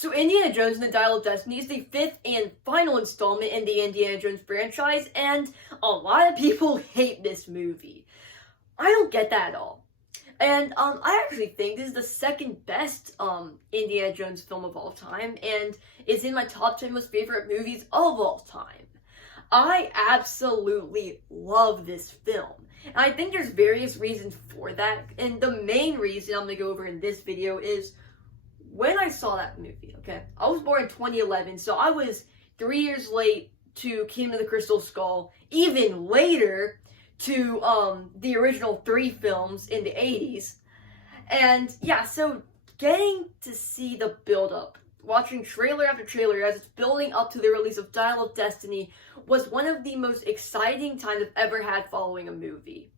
So Indiana Jones and the Dial of Destiny is the fifth and final installment in the Indiana Jones franchise, and a lot of people hate this movie. I don't get that at all. And I actually think this is the second best Indiana Jones film of all time, and is in my top 10 most favorite movies of all time. I absolutely love this film. And I think there's various reasons for that, and the main reason I'm going to go over in this video is when I saw that movie, okay? I was born in 2011, so I was 3 years late to Kingdom of the Crystal Skull, even later to the original 3 films in the 80s. And yeah, so getting to see the build-up, watching trailer after trailer as it's building up to the release of Dial of Destiny was one of the most exciting times I've ever had following a movie.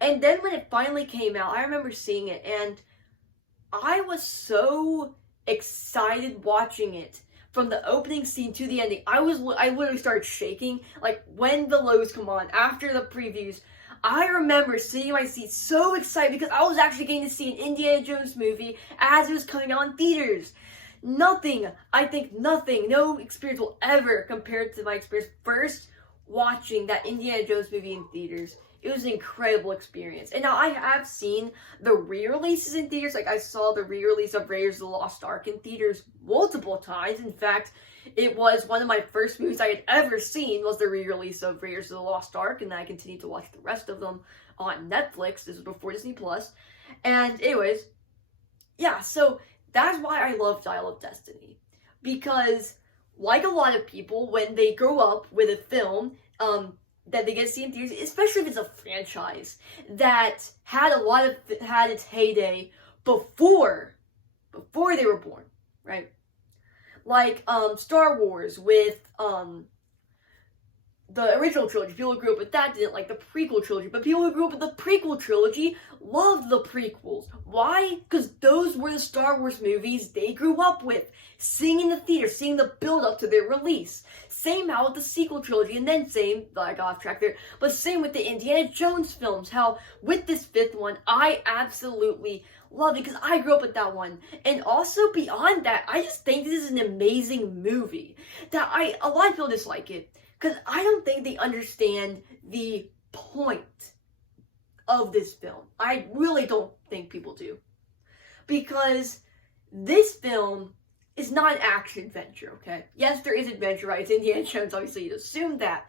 And then when it finally came out, I remember seeing it, and I was so excited watching it. From the opening scene to the ending, I literally started shaking. Like, when the lows come on, after the previews, I remember sitting in my seat so excited because I was actually getting to see an Indiana Jones movie as it was coming out in theaters. Nothing, no experience will ever compare to my experience first watching that Indiana Jones movie in theaters. It was an incredible experience. And now I have seen the re-releases in theaters. Like, I saw the re-release of Raiders of the Lost Ark in theaters multiple times. In fact, it was one of my first movies I had ever seen was the re-release of Raiders of the Lost Ark. And then I continued to watch the rest of them on Netflix. This was before Disney Plus. And anyways, yeah, so that's why I love Dial of Destiny. Because, like a lot of people, when they grow up with a film, that they get to see in theaters, especially if it's a franchise that had its heyday before they were born, right? Like Star Wars with the original trilogy. People who grew up with that didn't like the prequel trilogy, but people who grew up with the prequel trilogy loved the prequels. Why? Because those were the Star Wars movies they grew up with, seeing in the theater, seeing the build-up to their release. Same how with the sequel trilogy, and then I got off track there, but same with the Indiana Jones films, how with this 5th one, I absolutely love it, because I grew up with that one. And also, beyond that, I just think this is an amazing movie, that a lot of people dislike it, because I don't think they understand the point of this film. I really don't think people do. Because this film is not an action-adventure, okay? Yes, there is adventure, right? It's Indiana Jones, obviously, you'd assume that.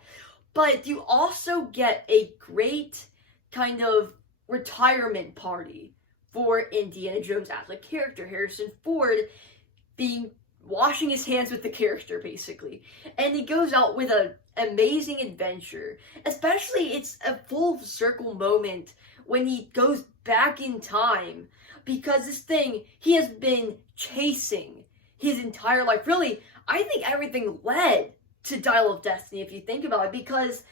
But you also get a great kind of retirement party for Indiana Jones as a character. Harrison Ford washing his hands with the character, basically. And he goes out with an amazing adventure. Especially, it's a full circle moment when he goes back in time. Because this thing, he has been chasing his entire life. Really, I think everything led to Dial of Destiny, if you think about it. Because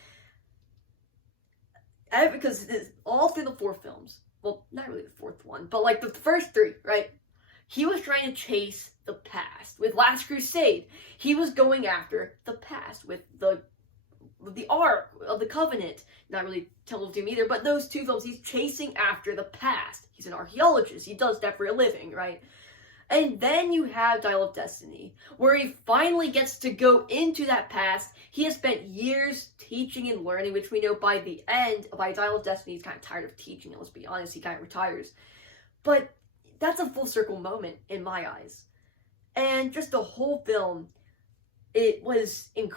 all through the 4 films, well, not really the 4th one, but like the first 3, right? He was trying to chase the past. With Last Crusade, he was going after the past with the Ark of the Covenant. Not really Temple of Doom either, but those 2 films, he's chasing after the past. He's an archaeologist. He does that for a living, right? And then you have Dial of Destiny, where he finally gets to go into that past. He has spent years teaching and learning, which we know by the end, by Dial of Destiny, he's kind of tired of teaching, and let's be honest, he kind of retires. But that's a full circle moment in my eyes. And just the whole film, it was an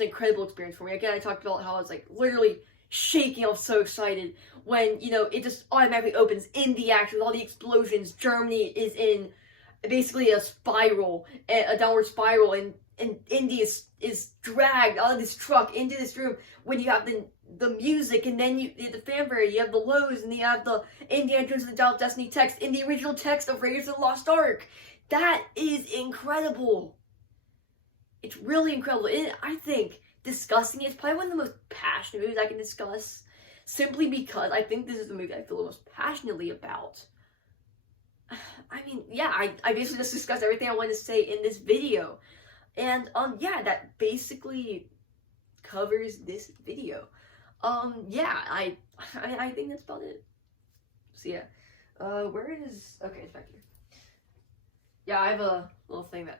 incredible experience for me. Again, I talked about how I was like literally shaking. I was so excited when, it just automatically opens in the action with all the explosions. Germany is in basically a downward spiral, and Indy is dragged out of this truck into this room when you have the music, and then the fanfare, you have the lows, and you have the Indiana Jones and the Dial of Destiny text in the original text of Raiders of the Lost Ark. That is incredible. It's really incredible. And I think discussing it is probably one of the most passionate movies I can discuss, simply because I think this is the movie I feel the most passionately about. I mean, yeah, I basically just discussed everything I wanted to say in this video. And, yeah, that basically covers this video. Yeah, I think that's about it. So, yeah. Okay, it's back here. Yeah, I have a little thing that